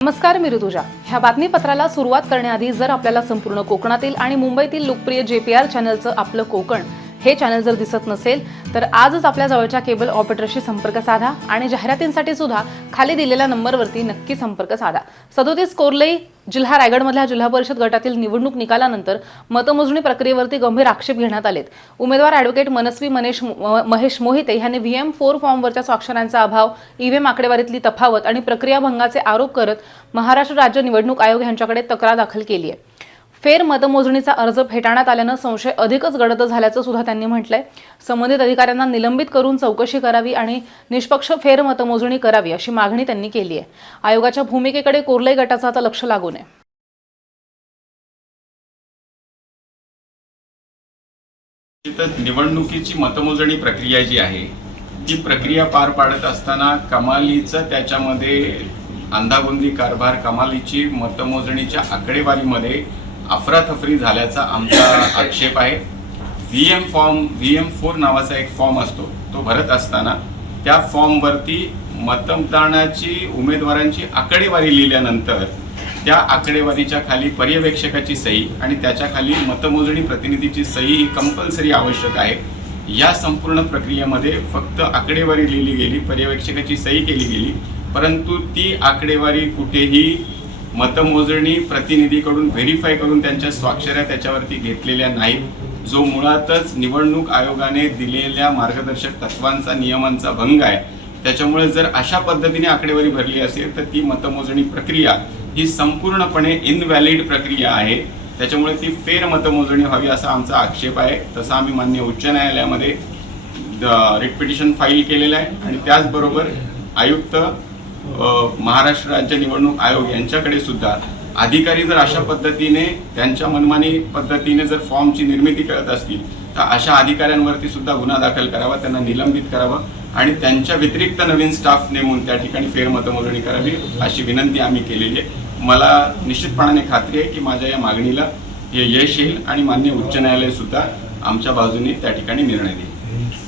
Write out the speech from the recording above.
नमस्कार मी ऋतुजा. ह्या बातमीपत्राला सुरुवात करण्याआधी जर आपल्याला संपूर्ण कोकणातील आणि मुंबईतील लोकप्रिय जे पी आर चॅनलचं आपलं कोकण हे चॅनल जर दिसत नसेल तर आजच आपल्या जवळच्या केबल ऑपरेटरशी संपर्क साधा आणि जाहिरातींसाठी सुद्धा खाली दिलेल्या नंबरवरती नक्की संपर्क साधा. सदोतीस कोरलई जिल्हा रायगडमधल्या जिल्हा परिषद गटातील निवडणूक निकालानंतर मतमोजणी प्रक्रियेवरती गंभीर आक्षेप घेण्यात आलेत. उमेदवार ॲडव्होकेट मनस्वी मनेश म- महेश मोहिते यांनी व्ही एम फोर फॉर्मवरच्या स्वाक्षरांचा अभाव ईव्हीएम आकडेवारीतली तफावत आणि प्रक्रिया भंगाचे आरोप करत महाराष्ट्र राज्य निवडणूक आयोग यांच्याकडे तक्रार दाखल केली आहे. फेर मतमोजणीचा अर्ज फेटाळण्यात आल्यानं संशय अधिकच गडद झाल्याचं सुद्धा त्यांनी म्हटलंय. संबंधित अधिकाऱ्यांना निलंबित करून चौकशी करावी आणि निष्पक्ष फेर मतमोजणी करावी अशी मागणी त्यांनी केली आहे. आयोगाच्या भूमिकेकडे कोर्लई गटाचं आता लक्ष लागू नये निवडणुकीची मतमोजणी प्रक्रिया जी आहे ती प्रक्रिया पार पाडत असताना कमालीचं त्याच्यामध्ये अंदाबुंदी कारभार कमालीची मतमोजणीच्या आकडेवारीमध्ये अफरातफरी झाल्याचा आमचा आक्षेप आहे. V M form V M four नावाचा एक फॉर्म असतो. तो भरत असताना त्या फॉर्मवरती मतदानाची उमेदवारांची आकडेवारी लिहिल्यानंतर त्या आकडेवारीच्या खाली पर्यवेक्षकाची सही आणि त्याच्याखाली मतमोजणी प्रतिनिधीची सही ही कंपल्सरी आवश्यक आहे. या संपूर्ण प्रक्रियेमध्ये फक्त आकडेवारी लिहिली गेली पर्यवेक्षकाची सही केली गेली परंतु ती आकडेवारी कुठेही मतमोजणी प्रतिनिधीकडून व्हेरीफाय करून त्यांच्या स्वाक्षऱ्या त्याच्यावरती घेतलेल्या नाहीत. जो मुळातच निवडणूक आयोगाने दिलेल्या मार्गदर्शक तत्वांचा नियमांचा भंग आहे. त्याच्यामुळे जर अशा पद्धतीने आकडेवारी भरली असेल तर ती मतमोजणी प्रक्रिया ही संपूर्णपणे इनव्हॅलिड प्रक्रिया आहे. त्याच्यामुळे ती फेर मतमोजणी व्हावी असा आमचा आक्षेप आहे. तसा आम्ही मान्य उच्च न्यायालयामध्ये रिट पिटिशन फाईल केलेलं आहे. आणि त्याचबरोबर आयुक्त महाराष्ट्र राज्य निवडणूक आयोग यांच्याकडे सुद्धा अधिकारी जर अशा पद्धतीने त्यांच्या मनमानी पद्धतीने जर फॉर्मची निर्मिती करत असतील तर अशा अधिकाऱ्यांवरती सुद्धा गुन्हा दाखल करावा त्यांना निलंबित करावं आणि त्यांच्या व्यतिरिक्त नवीन स्टाफ नेमून त्या ठिकाणी फेरमतमोजणी करावी अशी विनंती आम्ही केलेली आहे. मला निश्चितपणाने खात्री आहे की माझ्या या मागणीला हे यश येईल आणि मान्य उच्च न्यायालय सुद्धा आमच्या बाजूने त्या ठिकाणी निर्णय देईल.